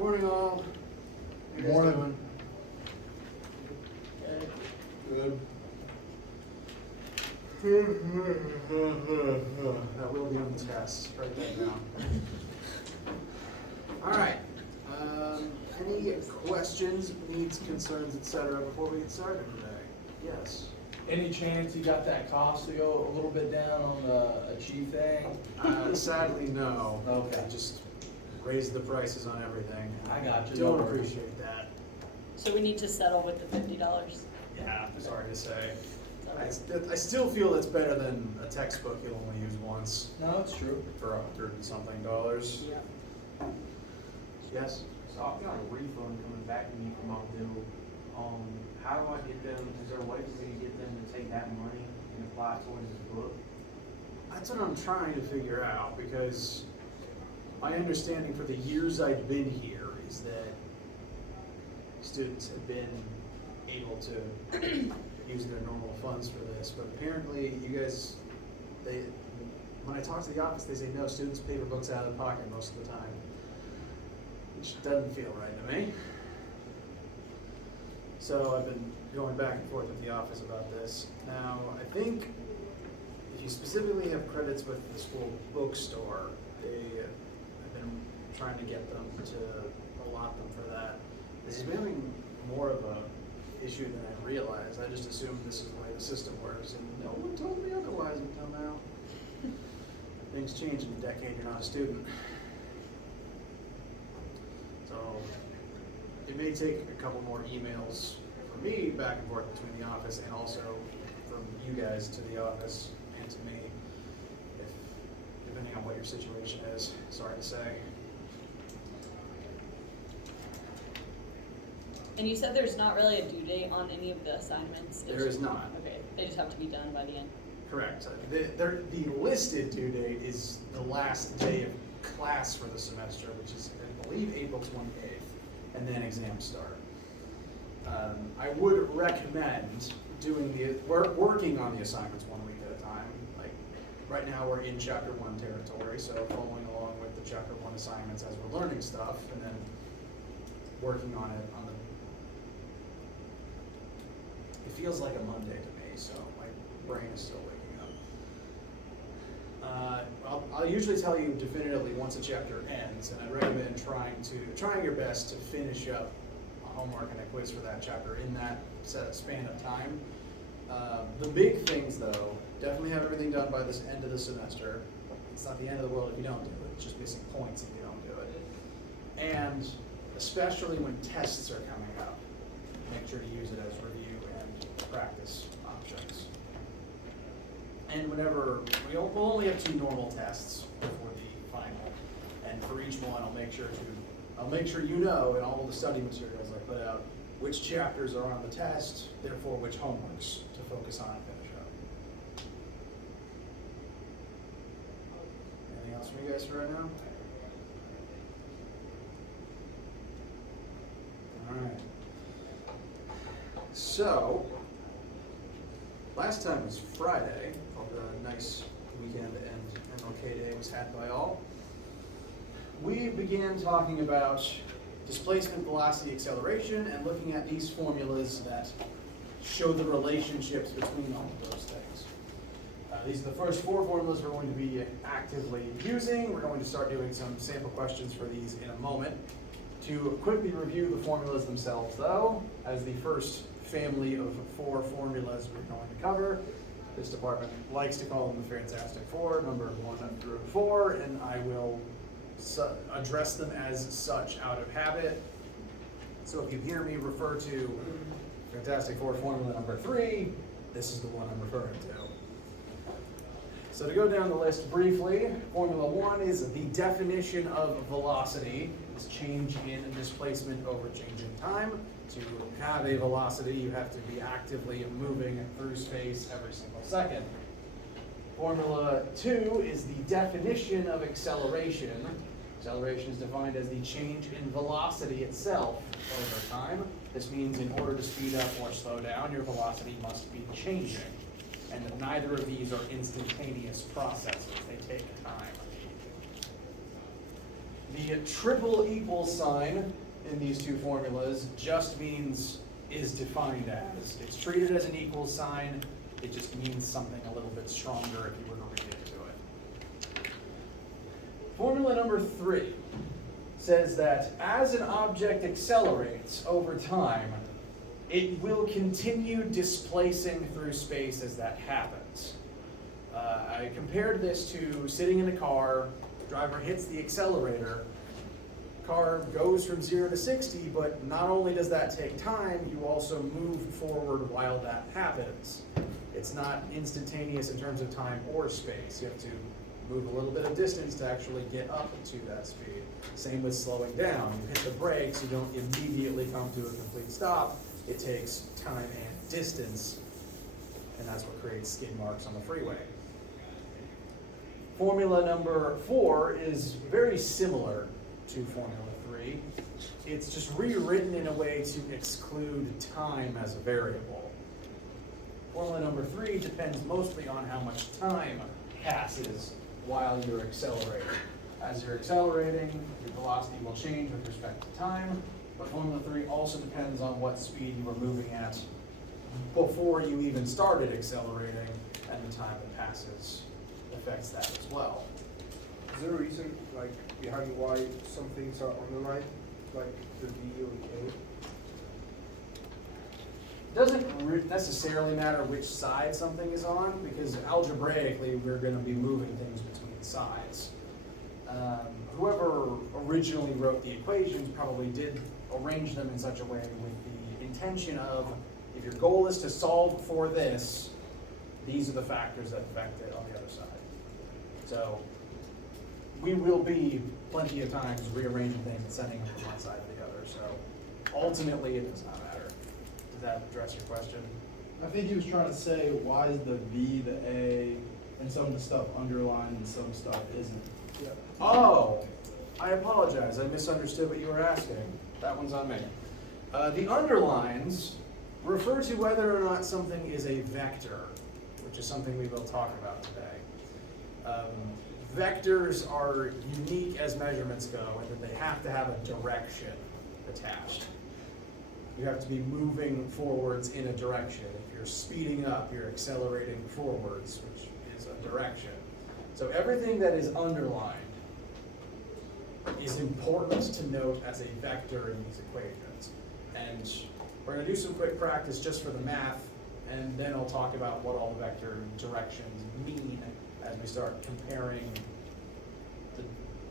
Morning all. How you guys Morning. doing? Good. That will be on the test. Write that down. All right. Any questions, needs, concerns, etc. before we get started today? Yes. Any chance you got that cost to go a little bit down on the Achieve thing? Sadly, no. Okay. Just raised the prices on everything. I got you. Don't No worries. appreciate that. So we need to settle with the $50. Yeah, I'm sorry to say. It's all right. I still feel it's better than a textbook you'll only use once No, it's true. for $100 and something. Yeah. Yes? So I've got a refund coming back to me from my bill. How do I get them, is there a way for me to get them to take that money and apply it towards this book? That's what I'm trying to figure out, because my understanding for the years I've been here is that students have been able to use their normal funds for this, but apparently you guys, when I talk to the office, they say no, students pay for books out of their pocket most of the time, which doesn't feel right to me. So I've been going back and forth with the office about this. Now, I think if you specifically have credits with the school bookstore, they have been trying to get them to allot them for that. This is becoming more of a issue than I realized. I just assumed this is the way the system works, and no one told me otherwise until now. Things change in a decade, you're not a student. So it may take a couple more emails from me back and forth between the office and also from you guys to the office and to me, depending on what your situation is. Sorry to say. And you said there's not really a due date on any of the assignments? There is not. Okay, they just have to be done by the end. Correct. The listed due date is the last day of class for the semester, which is, I believe, April 28th, and then exams start. I would recommend working on the assignments 1 week at a time. Like, right now we're in chapter 1 territory, so following along with the chapter 1 assignments as we're learning stuff, and then working on it on the. It feels like a Monday to me, so my brain is still waking up. I'll usually tell you definitively once a chapter ends, and I recommend trying your best to finish up a homework and a quiz for that chapter in that span of time. The big things, though, definitely have everything done by this end of the semester. It's not the end of the world if you don't do it. It's just missing points if you don't do it. And especially when tests are coming up, make sure to use it as review and practice options. And whenever, we'll only have 2 normal tests before the final. And for each one, I'll make sure you know in all the study materials I put out which chapters are on the test, therefore which homeworks to focus on and finish up. Anything else from you guys for right now? All right. So, last time was Friday. Hope a nice weekend and MLK Day was had by all. We began talking about displacement, velocity, acceleration, and looking at these formulas that show the relationships between all of those things. These are the first 4 formulas we're going to be actively using. We're going to start doing some sample questions for these in a moment. To quickly review the formulas themselves, though, as the first family of 4 formulas we're going to cover. This department likes to call them the Fantastic Four, number 1 through 4, and I will address them as such out of habit. So if you hear me refer to Fantastic Four formula number 3, this is the one I'm referring to. So to go down the list briefly, formula 1 is the definition of velocity. It's change in displacement over change in time. To have a velocity, you have to be actively moving through space every single second. Formula 2 is the definition of acceleration. Acceleration is defined as the change in velocity itself over time. This means in order to speed up or slow down, your velocity must be changing. And neither of these are instantaneous processes. They take time. The triple equal sign in these two formulas just means is defined as. It's treated as an equal sign, it just means something a little bit stronger if you were to read into it. Formula number 3 says that as an object accelerates over time, it will continue displacing through space as that happens. I compared this to sitting in a car, driver hits the accelerator, car goes from 0 to 60, but not only does that take time, you also move forward while that happens. It's not instantaneous in terms of time or space. You have to move a little bit of distance to actually get up to that speed. Same with slowing down. You hit the brakes, you don't immediately come to a complete stop. It takes time and distance, and that's what creates skid marks on the freeway. Formula number 4 is very similar to Formula 3. It's just rewritten in a way to exclude time as a variable. Formula number 3 depends mostly on how much time passes while you're accelerating. As you're accelerating, your velocity will change with respect to time, but Formula 3 also depends on what speed you were moving at before you even started accelerating, and the time that passes affects that as well. Is there a reason, like, behind why some things are underlined, like the V or the A? It doesn't necessarily matter which side something is on, because algebraically we're going to be moving things between sides. Whoever originally wrote the equations probably did arrange them in such a way with the intention of, if your goal is to solve for this, these are the factors that affect it on the other side. So we will be plenty of times rearranging things and sending them from one side to the other. So ultimately, it does not matter. Does that address your question? I think he was trying to say, why is the V, the A, and some of the stuff underlined and some stuff isn't? Yeah. Oh, I apologize. I misunderstood what you were asking. That one's on me. The underlines refer to whether or not something is a vector, which is something we will talk about today. Vectors are unique as measurements go in that they have to have a direction attached. You have to be moving forwards in a direction. If you're speeding up, you're accelerating forwards, which is a direction. So everything that is underlined is important to note as a vector in these equations. And we're going to do some quick practice just for the math, and then I'll talk about what all the vector directions mean as we start comparing the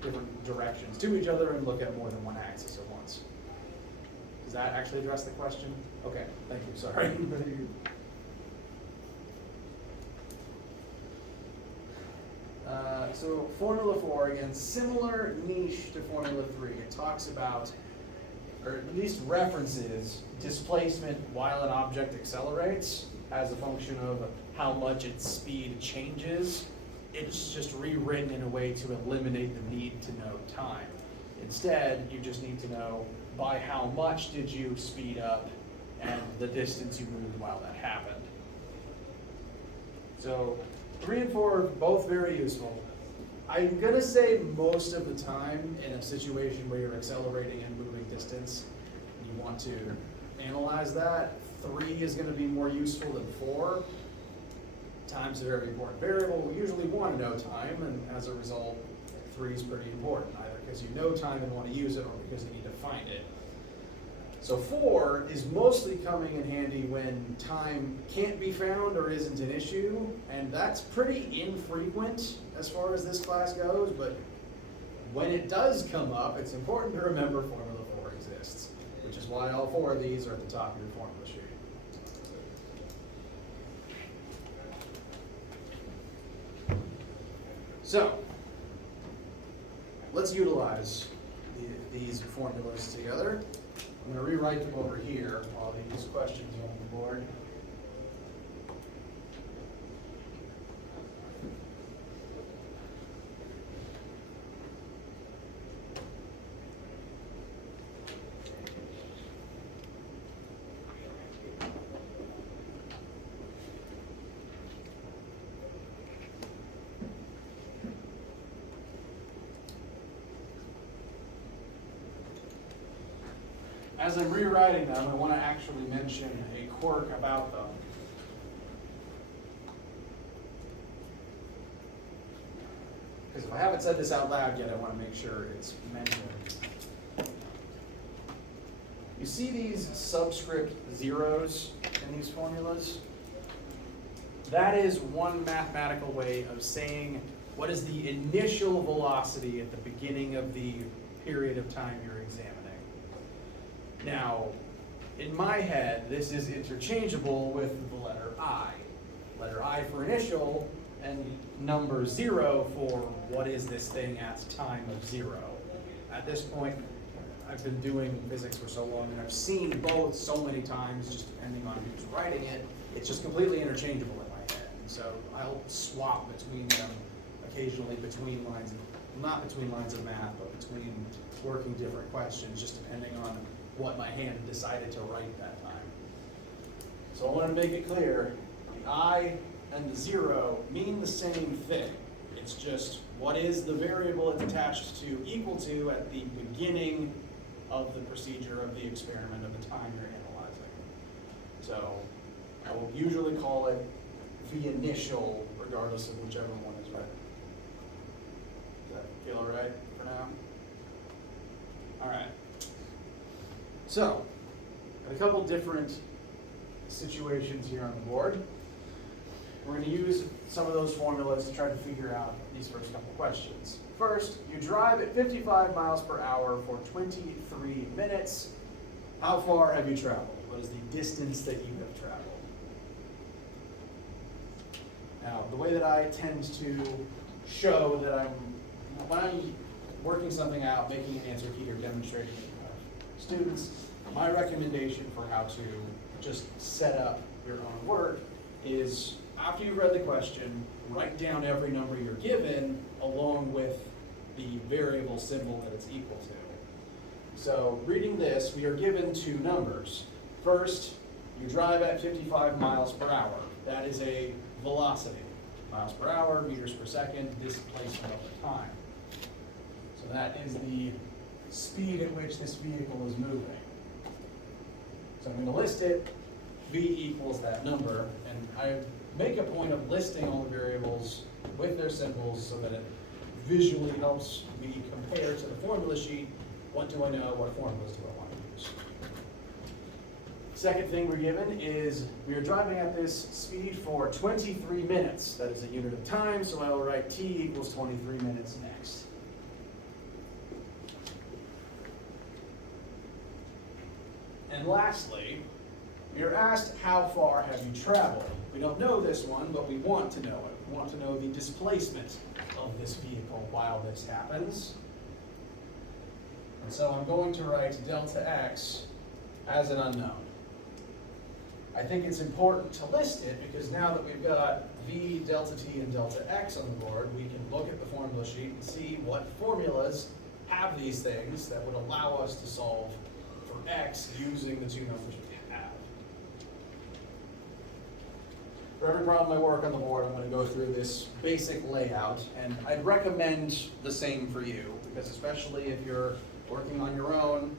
different directions to each other and look at more than one axis at once. Does that actually address the question? Okay, thank you, sorry. So Formula 4, again, similar niche to Formula 3. It talks about, or at least references, displacement while an object accelerates as a function of how much its speed changes. It's just rewritten in a way to eliminate the need to know time. Instead, you just need to know by how much did you speed up and the distance you moved while that happened. So 3 and 4 are both very useful. I'm gonna say most of the time in a situation where you're accelerating and moving distance, and you want to analyze that, 3 is gonna be more useful than 4. Time's a very important variable. We usually want to know time, and as a result, 3 is pretty important, either because you know time and want to use it, or because you need to find it. So 4 is mostly coming in handy when time can't be found or isn't an issue, and that's pretty infrequent as far as this class goes, but when it does come up, it's important to remember Formula 4 exists, which is why all 4 of these are at the top of your formula sheet. So, let's utilize these formulas together. I'm going to rewrite them over here while these questions are on the board. as I'm rewriting them, I want to actually mention a quirk about them. Because if I haven't said this out loud yet, I want to make sure it's mentioned. You see these subscript zeros in these formulas? That is one mathematical way of saying what is the initial velocity at the beginning of the period of time you're examining. Now, in my head, this is interchangeable with the letter I. Letter I for initial, and number 0 for what is this thing at time of 0. At this point, I've been doing physics for so long, and I've seen both so many times, just depending on who's writing it, it's just completely interchangeable in my head. And so I'll swap between them occasionally between lines, not between lines of math, but between working different questions, just depending on what my hand decided to write that time. So I want to make it clear, the I and the 0 mean the same thing. It's just what is the variable it's attached to equal to at the beginning of the procedure of the experiment of the time you're analyzing. So I will usually call it the initial, regardless of whichever one is right. Does that feel all right for now? All right. So, a couple different situations here on the board. We're going to use some of those formulas to try to figure out these first couple questions. First, you drive at 55 miles per hour for 23 minutes. How far have you traveled? What is the distance that you have traveled? Now, the way that I tend to show that when I'm working something out, making an answer key or demonstrating it to students, my recommendation for how to just set up your own work is, after you've read the question, write down every number you're given along with the variable symbol that it's equal to. So reading this, we are given two numbers. First, you drive at 55 miles per hour. That is a velocity. Miles per hour, meters per second, displacement over time. So that is the speed at which this vehicle is moving. So I'm going to list it. V equals that number, and I make a point of listing all the variables with their symbols so that it visually helps me compare to the formula sheet. What do I know? What formulas do I want to use? Second thing we're given is we are driving at this speed for 23 minutes. That is a unit of time, so I will write t equals 23 minutes next. And lastly, we are asked how far have you traveled? We don't know this one, but we want to know it. We want to know the displacement of this vehicle while this happens. And so I'm going to write delta x as an unknown. I think it's important to list it because now that we've got v, delta t, and delta x on the board, we can look at the formula sheet and see what formulas have these things that would allow us to solve for x using the two numbers we have. For every problem I work on the board, I'm going to go through this basic layout, and I'd recommend the same for you, because especially if you're working on your own,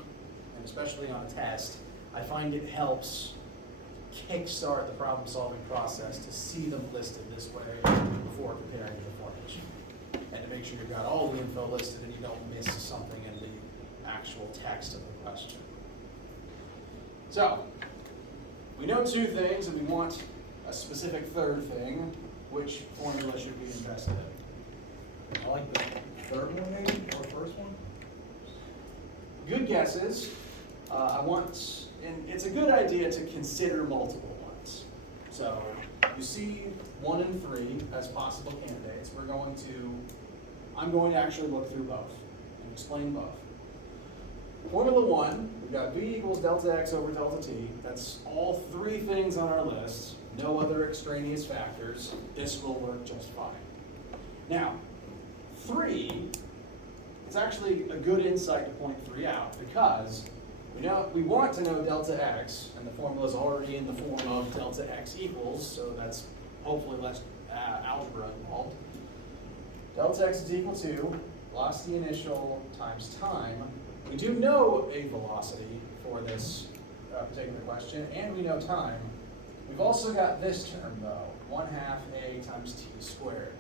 and especially on a test, I find it helps kickstart the problem-solving process to see them listed this way before comparing to the formula sheet, and to make sure you've got all the info listed and you don't miss something in the actual text of the question. So, we know two things, and we want a specific third thing. Which formula should we invest in? I like the third one maybe, or first one? Good guesses. And it's a good idea to consider multiple ones. So you see 1 and 3 as possible candidates. I'm going to actually look through both and explain both. Formula 1, we've got v equals delta x over delta t. That's all three things on our list. No other extraneous factors. This will work just fine. Now, 3, it's actually a good insight to point 3 out because we want to know delta x, and the formula is already in the form of delta x equals, so that's hopefully less algebra involved. Delta x is equal to velocity initial times time. We do know a velocity for this particular question, and we know time. We've also got this term though, 1/2 a times t squared.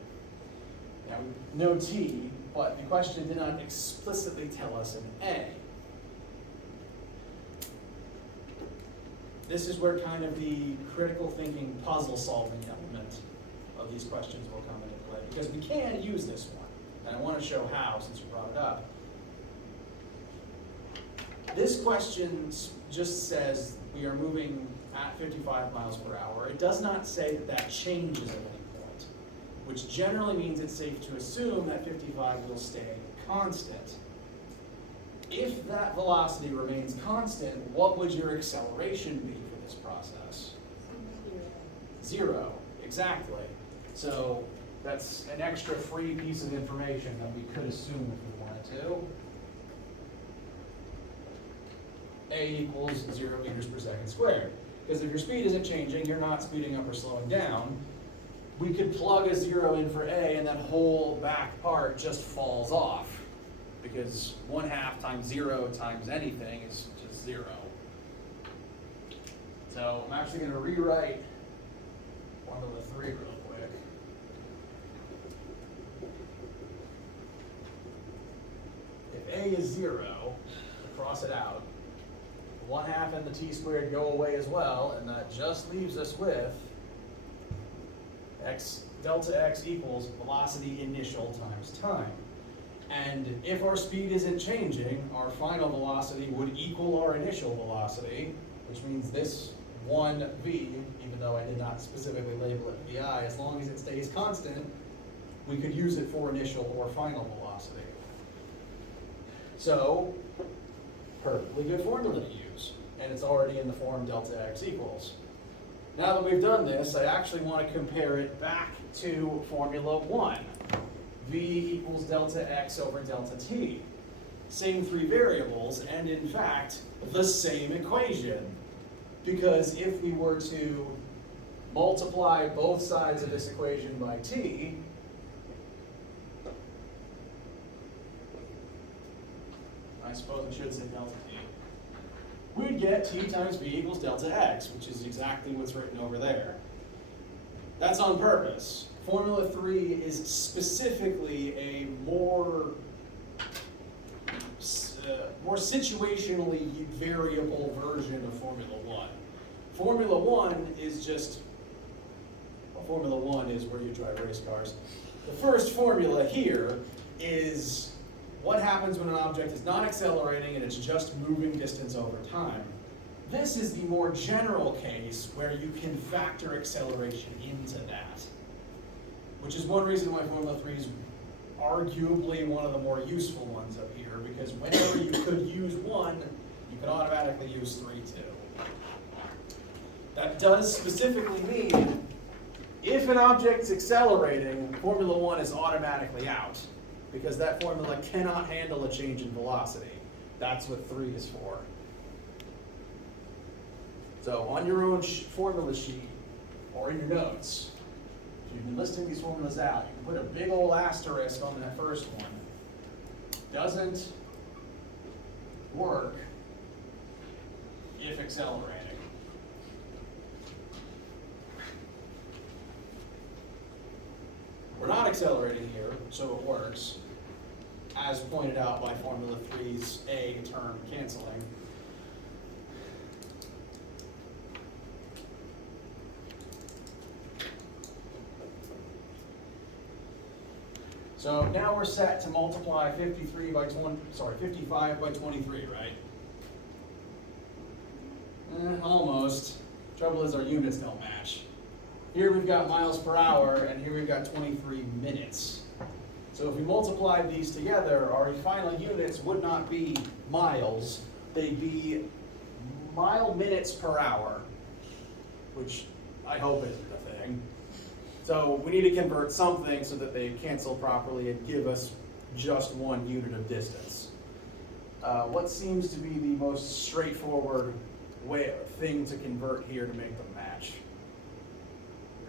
Now we know t, but the question did not explicitly tell us an a. This is where kind of the critical thinking puzzle solving element of these questions will come into play, because we can use this one, and I want to show how since you brought it up. This question just says we are moving at 55 miles per hour. It does not say that that changes at any point, which generally means it's safe to assume that 55 will stay constant. If that velocity remains constant, what would your acceleration be for this process? 0, exactly. So that's an extra free piece of information that we could assume if we wanted to. A equals 0 meters per second squared. Because if your speed isn't changing, you're not speeding up or slowing down. We could plug a 0 in for A, and that whole back part just falls off. Because 1/2 times 0 times anything is just 0. So I'm actually going to rewrite formula 3 real quick. If A is 0, cross it out. 1/2 and the t squared go away as well, and that just leaves us with delta x equals velocity initial times time. And if our speed isn't changing, our final velocity would equal our initial velocity, which means this 1v, even though I did not specifically label it vi, as long as it stays constant, we could use it for initial or final velocity. So, perfectly good formula to use, and it's already in the form delta x equals. Now that we've done this, I actually want to compare it back to Formula 1. V equals delta x over delta t. Same three variables, and in fact, the same equation. Because if we were to multiply both sides of this equation by t, I suppose I should say delta t, we'd get t times v equals delta x, which is exactly what's written over there. That's on purpose. Formula 3 is specifically a more situationally variable version of Formula 1. Formula 1 is just, well, Formula 1 is where you drive race cars. The first formula here is what happens when an object is not accelerating and it's just moving distance over time. This is the more general case where you can factor acceleration into that, which is one reason why Formula 3 is arguably one of the more useful ones up here, because whenever you could use one, you could automatically use 3 too. That does specifically mean if an object's accelerating, Formula 1 is automatically out, because that formula cannot handle a change in velocity. That's what 3 is for. So on your own formula sheet, or in your notes, if you've been listing these formulas out, you can put a big old asterisk on that first one. Doesn't work if accelerating. We're not accelerating here, so it works, as pointed out by Formula 3's A term canceling. So now we're set to multiply 55 by 23, right? Almost. Trouble is our units don't match. Here we've got miles per hour, and here we've got 23 minutes. So if we multiply these together, our final units would not be miles, they'd be mile minutes per hour, which I hope isn't a thing. So we need to convert something so that they cancel properly and give us just 1 unit of distance. What seems to be the most straightforward thing to convert here to make them match?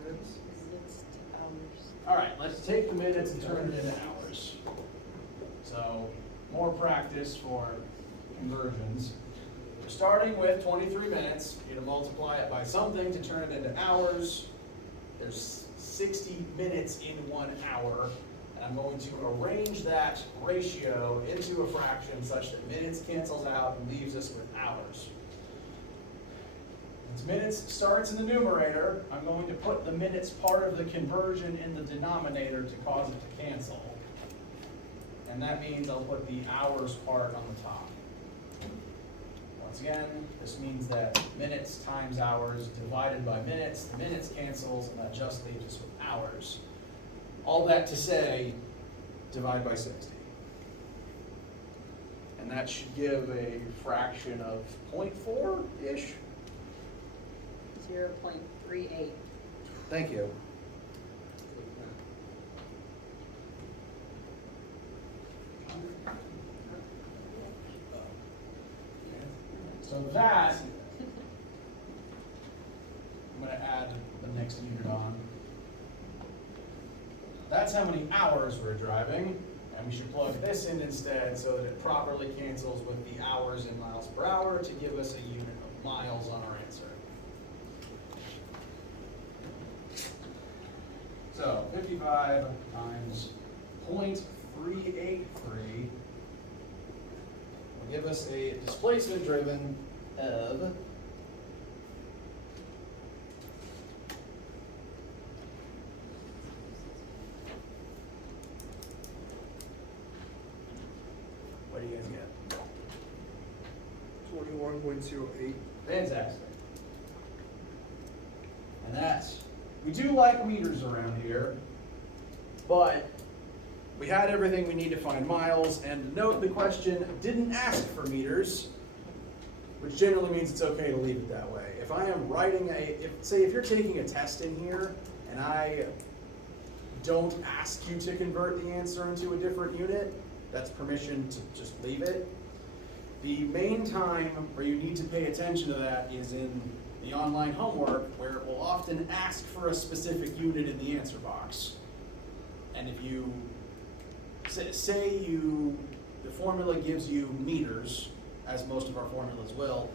Minutes? Minutes to hours. All right, let's take the minutes and turn it into hours. So more practice for conversions. We're starting with 23 minutes. You're gonna multiply it by something to turn it into hours. There's 60 minutes in 1 hour. And I'm going to arrange that ratio into a fraction such that minutes cancels out and leaves us with hours. Since minutes starts in the numerator, I'm going to put the minutes part of the conversion in the denominator to cause it to cancel. And that means I'll put the hours part on the top. Once again, this means that minutes times hours divided by minutes, the minutes cancels, and that just leaves us with hours. All that to say, divide by 60. And that should give a fraction of 0.4-ish. 0.38. Thank you. So that, I'm going to add the next unit on. That's how many hours we're driving, and we should plug this in instead so that it properly cancels with the hours in miles per hour to give us a unit of miles on our answer. So 55 times 0.383 will give us a displacement driven of what do you guys get? 21.08. Fantastic. And that's, we do like meters around here, but we had everything we need to find miles, and note the question didn't ask for meters, which generally means it's okay to leave it that way. If I am writing if you're taking a test in here, and I don't ask you to convert the answer into a different unit, that's permission to just leave it. The main time where you need to pay attention to that is in the online homework, where it will often ask for a specific unit in the answer box. And if you say the formula gives you meters, as most of our formulas will,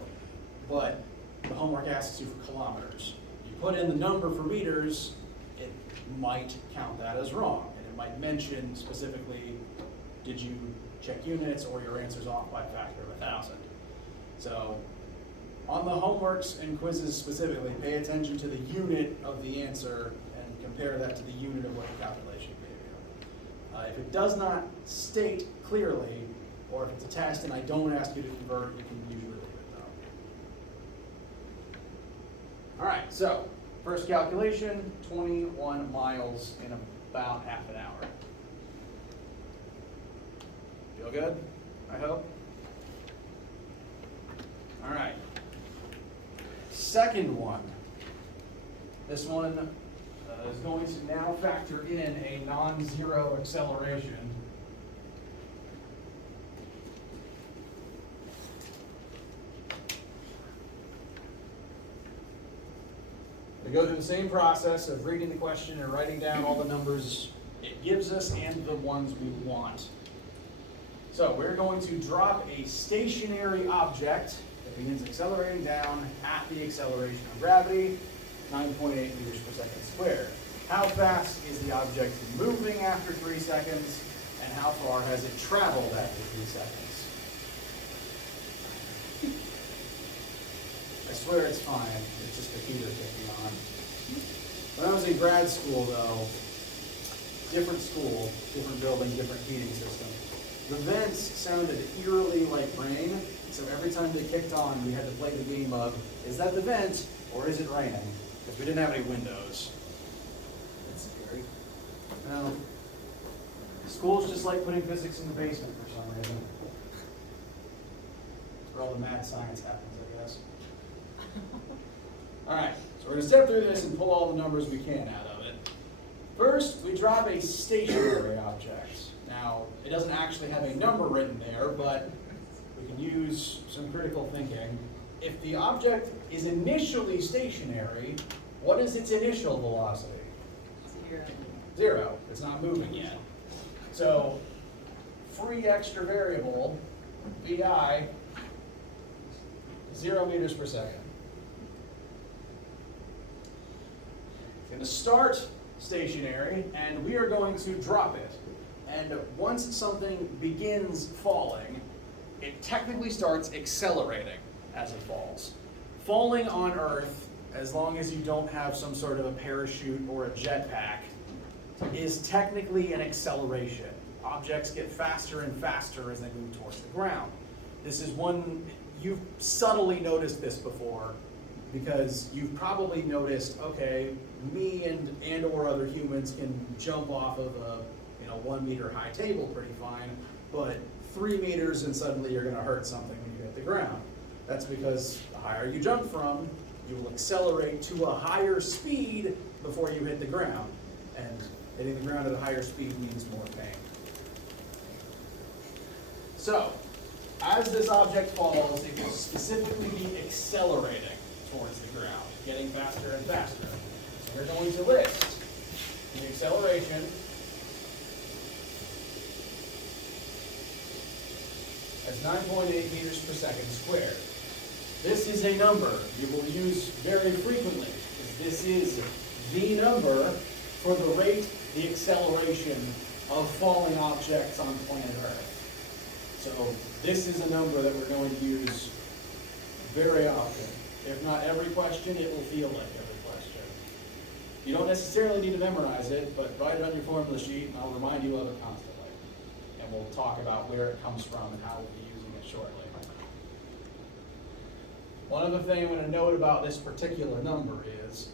but the homework asks you for kilometers. You put in the number for meters, it might count that as wrong, and it might mention specifically, did you check units, or your answer's off by a factor of 1,000. So on the homeworks and quizzes specifically, pay attention to the unit of the answer and compare that to the unit of what the calculation gave you. If it does not state clearly, or if it's a test and I don't ask you to convert, you can usually leave it though. All right, so first calculation, 21 miles in about half an hour. Feel good, I hope? All right. Second one. This one is going to now factor in a non-zero acceleration. We go through the same process of reading the question and writing down all the numbers it gives us and the ones we want. So we're going to drop a stationary object that begins accelerating down at the acceleration of gravity, 9.8 meters per second squared. How fast is the object moving after 3 seconds, and how far has it traveled after 3 seconds? I swear it's fine, it's just the heater kicking on. When I was in grad school though, different school, different building, different heating system. The vents sounded eerily like rain, so every time they kicked on, we had to play the game of, is that the vent or is it raining? Because we didn't have any windows. That's scary. Well, schools just like putting physics in the basement for some reason. Where all the mad science happens, I guess. All right, so we're going to step through this and pull all the numbers we can out of it. First, we drop a stationary object. Now, it doesn't actually have a number written there, but we can use some critical thinking. If the object is initially stationary, what is its initial velocity? 0. 0. It's not moving yet. So free extra variable, VI, 0 meters per second. It's going to start stationary, and we are going to drop it. And once something begins falling, it technically starts accelerating as it falls. Falling on Earth, as long as you don't have some sort of a parachute or a jetpack, is technically an acceleration. Objects get faster and faster as they move towards the ground. This is one, you've subtly noticed this before, because you've probably noticed, okay, me and or other humans can jump off of a 1 meter high table pretty fine, but 3 meters and suddenly you're gonna hurt something when you hit the ground. That's because the higher you jump from, you will accelerate to a higher speed before you hit the ground. And hitting the ground at a higher speed means more pain. So, as this object falls, it will specifically be accelerating towards the ground, getting faster and faster. So we're going to list the acceleration as 9.8 meters per second squared. This is a number you will use very frequently, because this is the number for the rate, the acceleration of falling objects on planet Earth. So this is a number that we're going to use very often. If not every question, it will feel like every question. You don't necessarily need to memorize it, but write it on your formula sheet and I'll remind you of it constantly. And we'll talk about where it comes from and how we'll be using it shortly. One other thing I'm going to note about this particular number is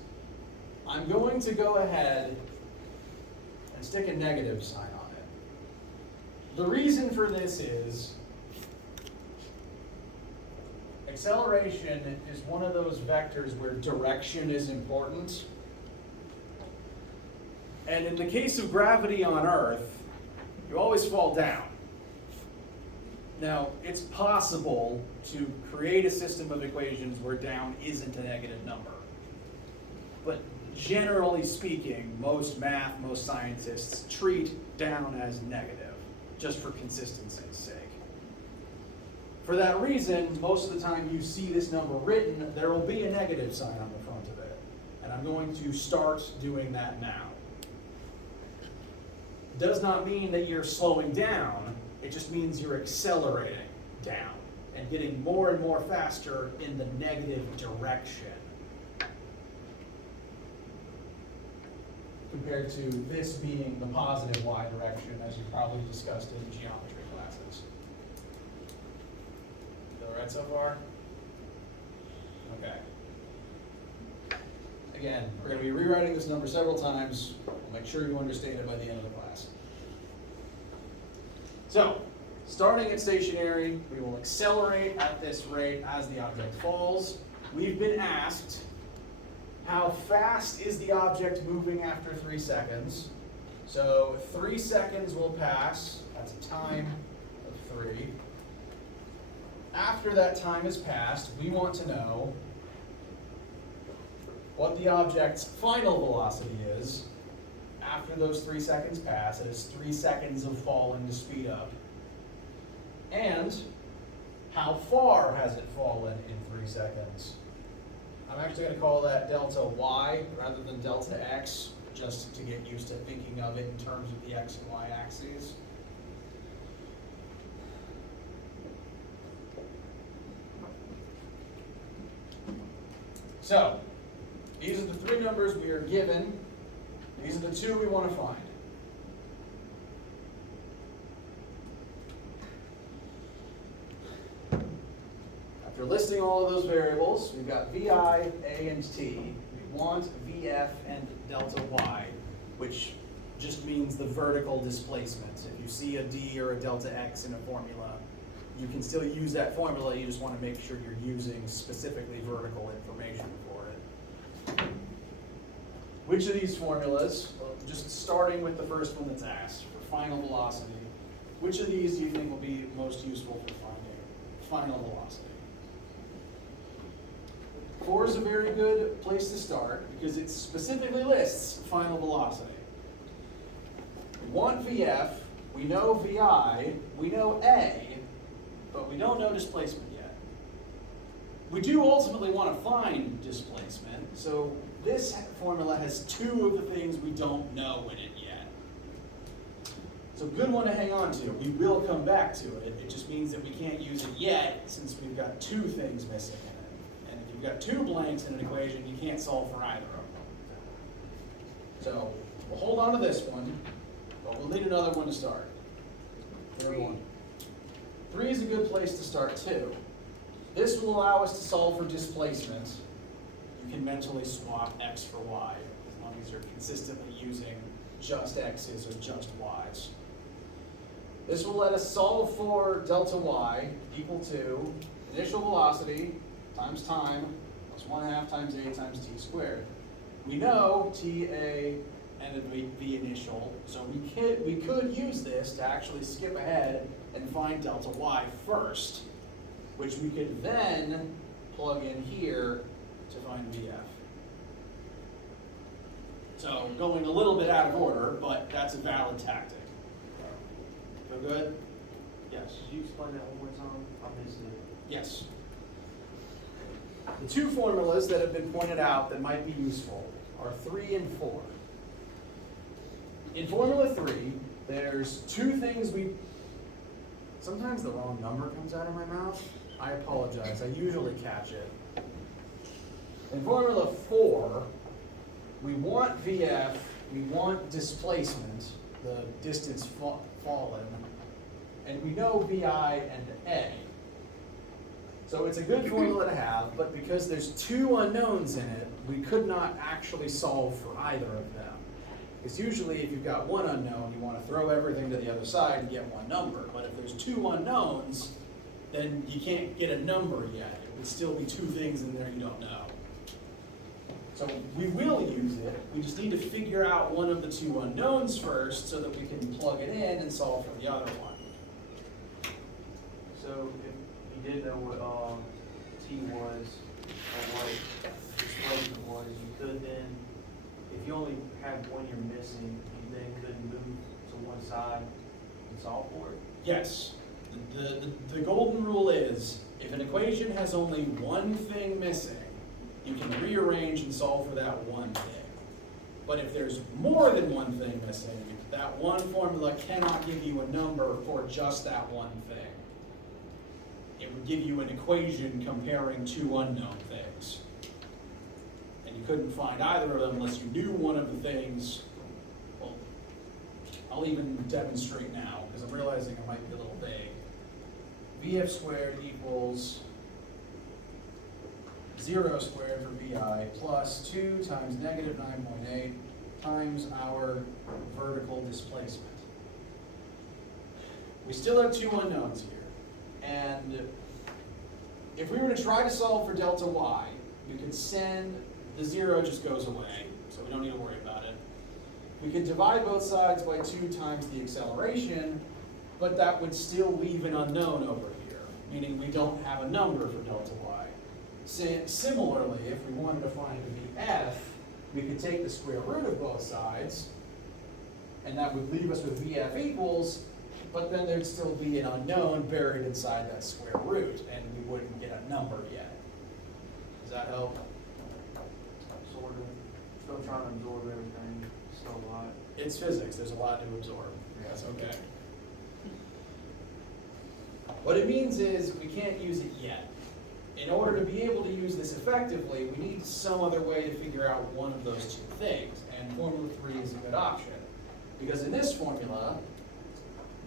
I'm going to go ahead and stick a negative sign on it. The reason for this is acceleration is one of those vectors where direction is important. And in the case of gravity on Earth, you always fall down. Now, it's possible to create a system of equations where down isn't a negative number. But generally speaking, most scientists treat down as negative, just for consistency's sake. For that reason, most of the time you see this number written, there will be a negative sign on the front of it. And I'm going to start doing that now. Does not mean that you're slowing down, it just means you're accelerating down and getting more and more faster in the negative direction. Compared to this being the positive y direction, as you probably discussed in geometry classes. Feel all right so far? Okay. Again, we're going to be rewriting this number several times. We'll make sure you understand it by the end of the class. So, starting at stationary, we will accelerate at this rate as the object falls. We've been asked, how fast is the object moving after 3 seconds? So 3 seconds will pass, that's a time of 3. After that time has passed, we want to know what the object's final velocity is after those 3 seconds pass. It is 3 seconds of falling to speed up. And how far has it fallen in 3 seconds? I'm actually going to call that delta y rather than delta x, just to get used to thinking of it in terms of the x and y axes. So, these are the 3 numbers we are given. These are the 2 we want to find. After listing all of those variables, we've got VI, A, and T. We want VF and delta Y, which just means the vertical displacement. If you see a D or a delta X in a formula, you can still use that formula, you just want to make sure you're using specifically vertical information for it. Which of these formulas, well, just starting with the first one that's asked, for final velocity, which of these do you think will be most useful for finding final velocity? 4 is a very good place to start because it specifically lists final velocity. We want VF, We know VI, we know A, but we don't know displacement yet. We do ultimately want to find displacement, so this formula has two of the things we don't know in it yet. So good one to hang on to. We will come back to it. It just means that we can't use it yet since we've got two things missing in it. And if you've got two blanks in an equation, you can't solve for either of them. So we'll hold on to this one, but we'll need another one to start. Third one. 3 is a good place to start too. This will allow us to solve for displacement. You can mentally swap x for y as long as you're consistently using just x's or just y's. This will let us solve for delta y equal to initial velocity times time plus 1/2 times a times t squared. We know ta and v initial, so we could use this to actually skip ahead and find delta y first, which we could then plug in here to find vf. So going a little bit out of order, but that's a valid tactic. Feel good? Yes. Could you explain that one more time? I missed it. Yes. The two formulas that have been pointed out that might be useful are 3 and 4. In formula 3, there's two things sometimes the wrong number comes out of my mouth. I apologize, I usually catch it. In formula 4, we want VF, we want displacement, the distance fallen, and we know VI and A. So it's a good formula to have, but because there's two unknowns in it, we could not actually solve for either of them. Because usually if you've got one unknown, you want to throw everything to the other side and get one number. But if there's two unknowns, then you can't get a number yet. It would still be two things in there you don't know. So we will use it. We just need to figure out one of the two unknowns first so that we can plug it in and solve for the other one. So if you did know what T was, or what displacement was, you could then, if you only have one you're missing, you then could move to one side and solve for it? Yes. The golden rule is, if an equation has only one thing missing, you can rearrange and solve for that one thing. But if there's more than one thing missing, that one formula cannot give you a number for just that one thing. It would give you an equation comparing two unknown things. And you couldn't find either of them unless you knew one of the things. Well, I'll even demonstrate now, because I'm realizing it might be a little vague. VF squared equals 0 squared for VI plus 2 times negative 9.8 times our vertical displacement. We still have two unknowns here. And if we were to try to solve for delta y, we could send, the 0 just goes away, so we don't need to worry about it. We could divide both sides by 2 times the acceleration, but that would still leave an unknown over here, meaning we don't have a number for delta y. Similarly, if we wanted to find VF, we could take the square root of both sides, and that would leave us with VF equals, but then there'd still be an unknown buried inside that square root, and we wouldn't get a number yet. Does that help? Sort of. Still trying to absorb everything. Still a lot. It's physics, there's a lot to absorb. That's okay. What it means is we can't use it yet. In order to be able to use this effectively, we need some other way to figure out one of those two things, and formula 3 is a good option. Because in this formula,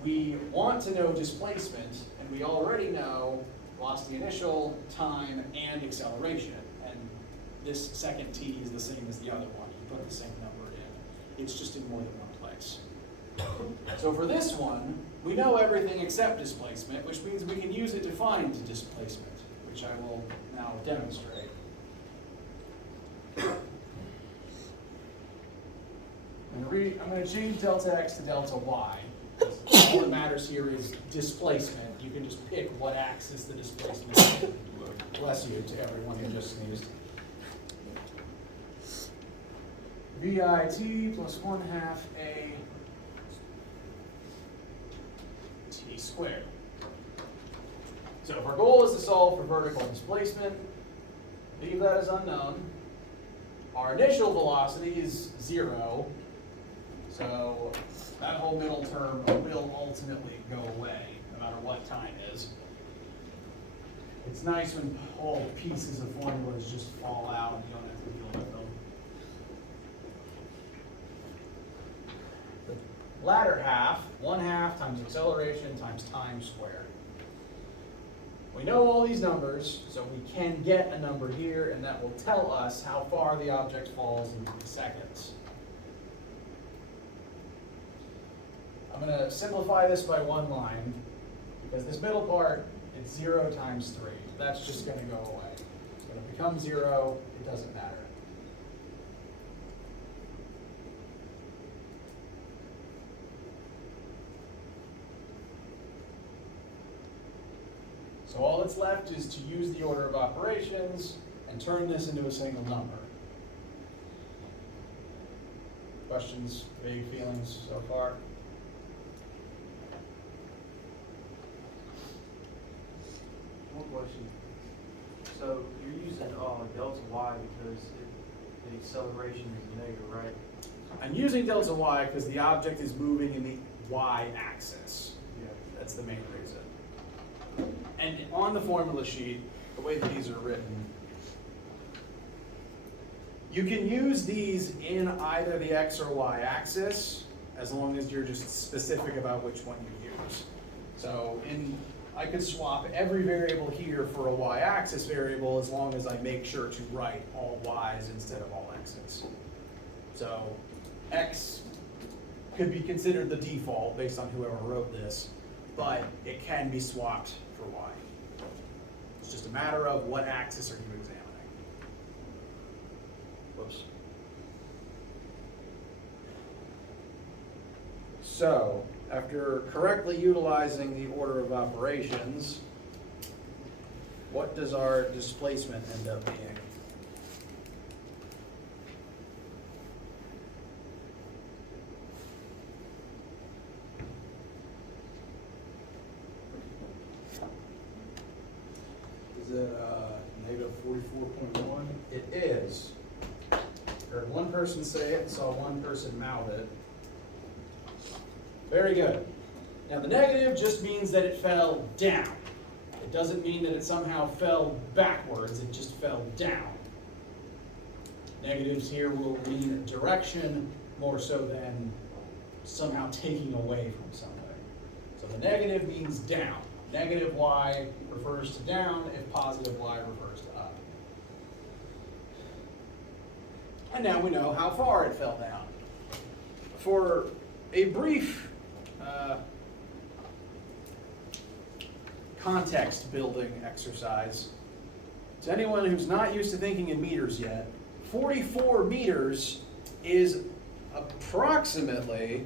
we want to know displacement, and we already know velocity initial, time, and acceleration. And this second t is the same as the other one. You put the same number in. It's just in more than one place. So for this one, we know everything except displacement, which means we can use it to find displacement, which I will now demonstrate. I'm going to change delta x to delta y. All that matters here is displacement. You can just pick what axis the displacement is. Bless you to everyone who just sneezed. VIT plus 1/2 a squared. So if our goal is to solve for vertical displacement, leave that as unknown. Our initial velocity is 0, so that whole middle term will ultimately go away, no matter what time is. It's nice when all pieces of formulas just fall out and you don't have to deal with them. The latter half, 1/2 times acceleration times time squared. We know all these numbers, so we can get a number here, and that will tell us how far the object falls in 3 seconds. I'm going to simplify this by one line, because this middle part, it's 0 times 3. That's just going to go away. It's going to become 0. It doesn't matter. So all that's left is to use the order of operations and turn this into a single number. Questions, vague feelings so far? One question. So you're using delta y because the acceleration is negative, right? I'm using delta y because the object is moving in the y-axis. Yeah. That's the main reason. And on the formula sheet, the way that these are written, you can use these in either the x or y axis, as long as you're just specific about which one you use. So I could swap every variable here for a y-axis variable as long as I make sure to write all y's instead of all x's. So x could be considered the default based on whoever wrote this, but it can be swapped for y. It's just a matter of what axis are you examining. Whoops. So, after correctly utilizing the order of operations, what does our displacement end up being? Is it negative 44.1? It is. Heard one person say it and saw one person mouth it. Very good. Now the negative just means that it fell down. It doesn't mean that it somehow fell backwards, it just fell down. Negatives here will mean direction more so than somehow taking away from something. So the negative means down. Negative y refers to down if positive y refers to up. And now we know how far it fell down. For a brief context building exercise, to anyone who's not used to thinking in meters yet, 44 meters is approximately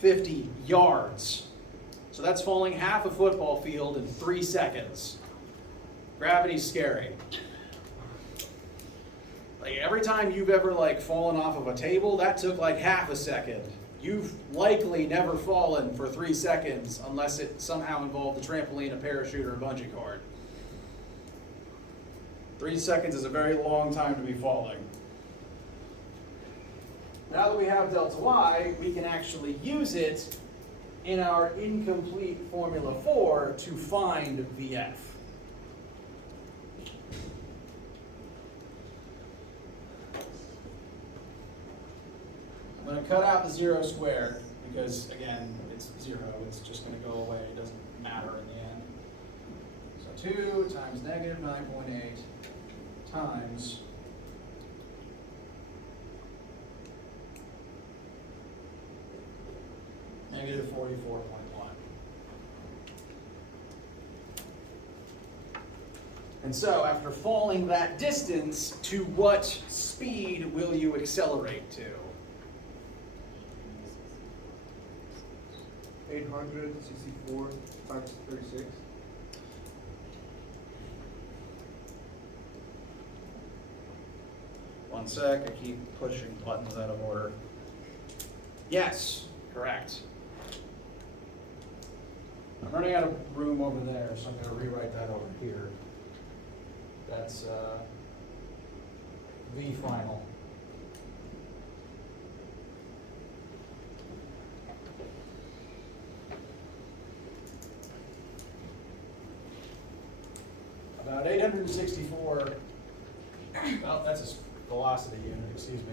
50 yards. So that's falling half a football field in 3 seconds. Gravity's scary. Like every time you've ever fallen off of a table, that took like half a second. You've likely never fallen for 3 seconds unless it somehow involved a trampoline, a parachute, or a bungee cord. 3 seconds is a very long time to be falling. Now that we have delta y, we can actually use it in our incomplete formula 4 to find VF. I'm going to cut out the 0 squared because, again, it's 0. It's just going to go away. It doesn't matter in the end. So 2 times negative 9.8 times negative 44.1. And so, after falling that distance, to what speed will you accelerate to? 864 times 36. One sec, I keep pushing buttons out of order. Yes, correct. I'm running out of room over there, so I'm going to rewrite that over here. That's V final. About 864, oh, that's a velocity unit, excuse me.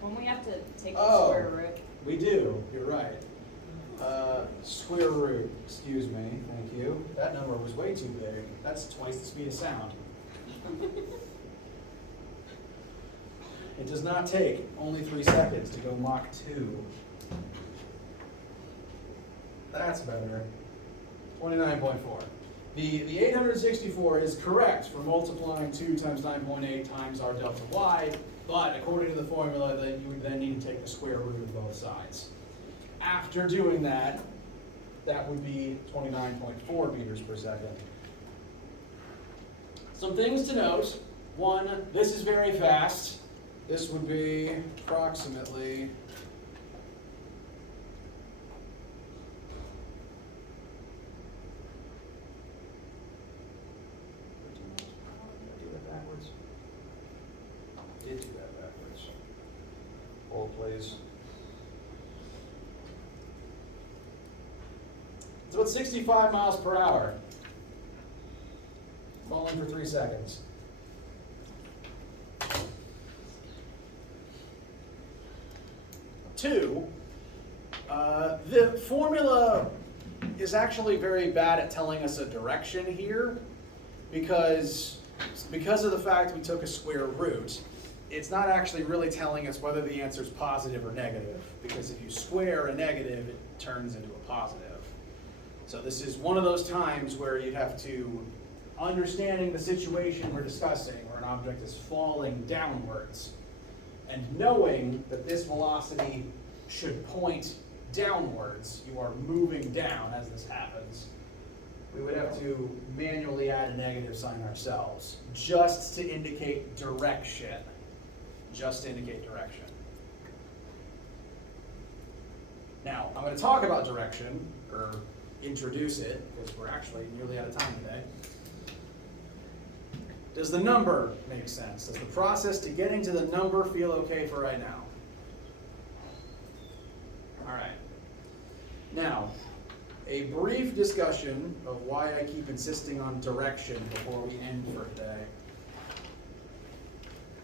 When we have to take the Oh. square root. We do, you're right. Square root, excuse me, thank you. That number was way too big. That's twice the speed of sound. It does not take only 3 seconds to go Mach 2. That's better. 29.4. The 864 is correct for multiplying 2 times 9.8 times our delta y, but according to the formula, that you would then need to take the square root of both sides. After doing that, that would be 29.4 meters per second. Some things to note. One, this is very fast. This would be approximately did do that backwards. Hold, please. It's about 65 miles per hour. Falling for 3 seconds. Two, the formula is actually very bad at telling us a direction here because of the fact we took a square root. It's not actually really telling us whether the answer is positive or negative, because if you square a negative, it turns into a positive. So this is one of those times where you'd have to, understanding the situation we're discussing, where an object is falling downwards, and knowing that this velocity should point downwards, you are moving down as this happens, we would have to manually add a negative sign ourselves, just to indicate direction. Just to indicate direction. Now, I'm going to talk about direction, or introduce it, because we're actually nearly out of time today. Does the number make sense? Does the process to getting to the number feel okay for right now? All right. Now, a brief discussion of why I keep insisting on direction before we end for today.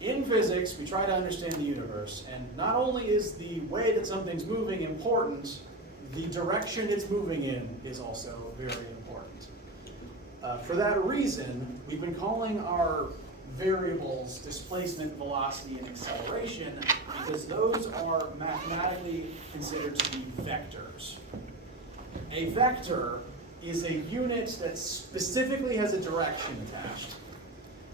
In physics, we try to understand the universe, and not only is the way that something's moving important, the direction it's moving in is also very important. For that reason, we've been calling our variables displacement, velocity, and acceleration because those are mathematically considered to be vectors. A vector is a unit that specifically has a direction attached.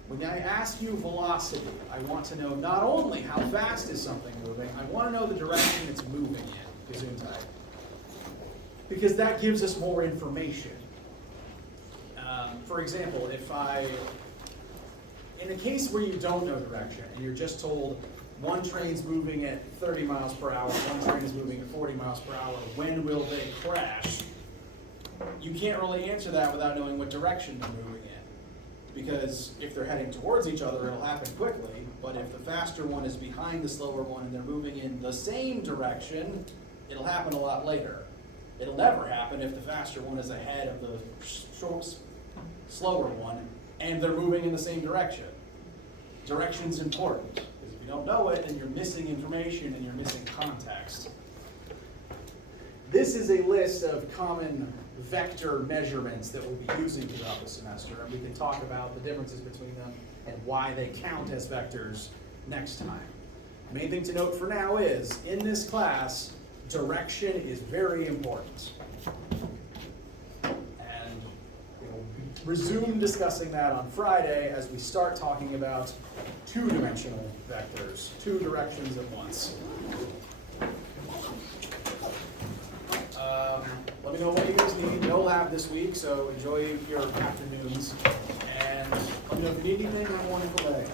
When I ask you velocity, I want to know not only how fast is something moving, I want to know the direction it's moving in, Gesundheit. Because that gives us more information. For example, in a case where you don't know direction, and you're just told one train's moving at 30 miles per hour, one train is moving at 40 miles per hour, when will they crash? You can't really answer that without knowing what direction they're moving in. Because if they're heading towards each other, it'll happen quickly, but if the faster one is behind the slower one and they're moving in the same direction, it'll happen a lot later. It'll never happen if the faster one is ahead of the slower one and they're moving in the same direction. Direction's important, because if you don't know it, then you're missing information and you're missing context. This is a list of common vector measurements that we'll be using throughout the semester, and we can talk about the differences between them and why they count as vectors next time. The main thing to note for now is, in this class, direction is very important. And we'll resume discussing that on Friday as we start talking about two-dimensional vectors, two directions at once. Let me know what you guys need. No lab this week, so enjoy your afternoons. And let me know if you need anything. Have a wonderful day.